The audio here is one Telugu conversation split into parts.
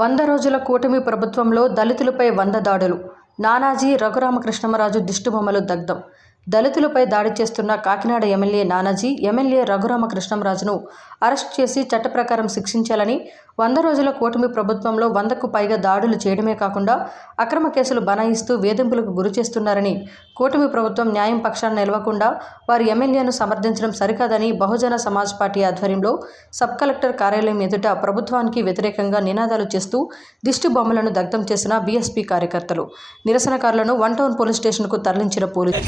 100 రోజుల కూటమి ప్రభుత్వంలో దళితులపై 100 దాడులు. నానాజీ, రఘురామకృష్ణమరాజు దిష్టిబొమ్మలు దగ్ధం. దళితులపై దాడి చేస్తున్న కాకినాడ ఎమ్మెల్యే నానాజీ, ఎమ్మెల్యే రఘురామకృష్ణమరాజును అరెస్ట్ చేసి చట్ట ప్రకారం శిక్షించాలని 100 రోజుల కూటమి ప్రభుత్వంలో 100కు పైగా దాడులు చేయడమే కాకుండా అక్రమ కేసులు బనాయిస్తూ వేధింపులకు గురి చేస్తున్నారని, కూటమి ప్రభుత్వం న్యాయం పక్షాన నిలవకుండా వారి ఎమ్మెల్యేను సమర్థించడం సరికాదని బహుజన సమాజ్ పార్టీ ఆధ్వర్యంలో సబ్ కలెక్టర్ కార్యాలయం ఎదుట ప్రభుత్వానికి వ్యతిరేకంగా నినాదాలు చేస్తూ దిష్టి బొమ్మలను దగ్ధం చేసిన బీఎస్పీ కార్యకర్తలు. నిరసనకారులను 1 టౌన్ పోలీస్ స్టేషన్కు తరలించిన పోలీసులు.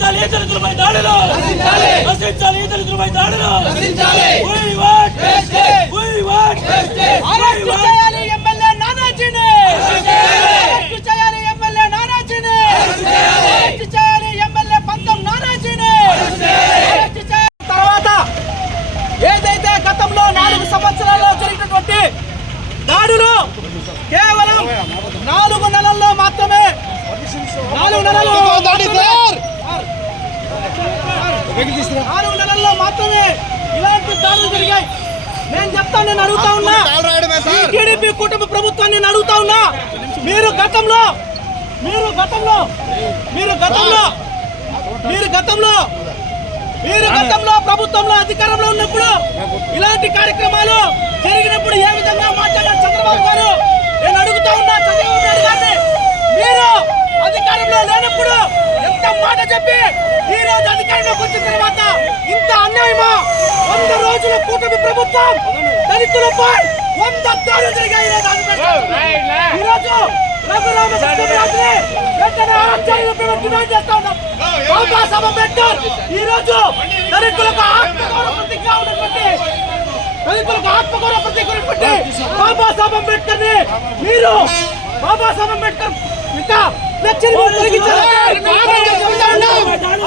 ఏదైతే గతంలో 4 సంవత్సరాల్లో జరిగినటువంటి దాడులు కేవలం 4 నెలల్లో మాత్రమే 4 నెలల్లో మాత్రమే ఇలాంటి దాడులు జరిగాయి. నేను చెప్తాను, నేను అడుగుతా ఉన్నా, టీడీపీ కుటుంబ ప్రభుత్వాన్ని నేను అడుగుతా ఉన్నా, మీరు గతంలో ప్రభుత్వంలో అధికారంలో ఉన్నప్పుడు ఇలాంటి కార్యక్రమాలు జరిగినప్పుడు ఏ విధంగా మాట్లాడారు చంద్రబాబు గారు? నేను అడుగుతా ఉన్నా చంద్రబాబు నాయుడు గారిని, మీరు అధికారంలో లేనప్పుడు ఎంత మాట చెప్పి ఈ రోజు అధికారంలోకి వచ్చిన తర్వాత ఇంత అన్యాయమా? 100 రోజుల కూటమి ప్రభుత్వం దళితులపై 100 దాడులు జరిగాయి. ఈ రోజు రఘురామకృష్ణమరాజుని వెంటనే అరెస్ట్ చేయాలని డిమాండ్ చేస్తా ఉన్నాం. బాబాసాహెబ్ అంబేద్కర్ ఈ రోజు దళితులకు ఆత్మగౌరవ ప్రతిజ్ఞ ఉన్నటువంటి బాబాసాహెబ్ అంబేద్కర్ ని మీరు బాబాసాహెబ్ అంబేద్కర్ ఇంకా లక్ష్యాన్ని తొలగించారు.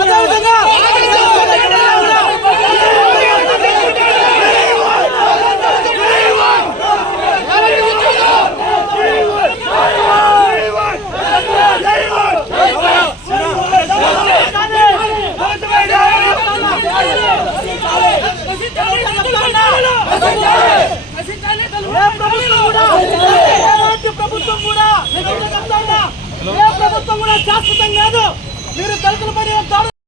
అదేవిధంగా ప్రభుత్వం కూడా శాశ్వతం కాదు. మీరు దళితులపై దాడులు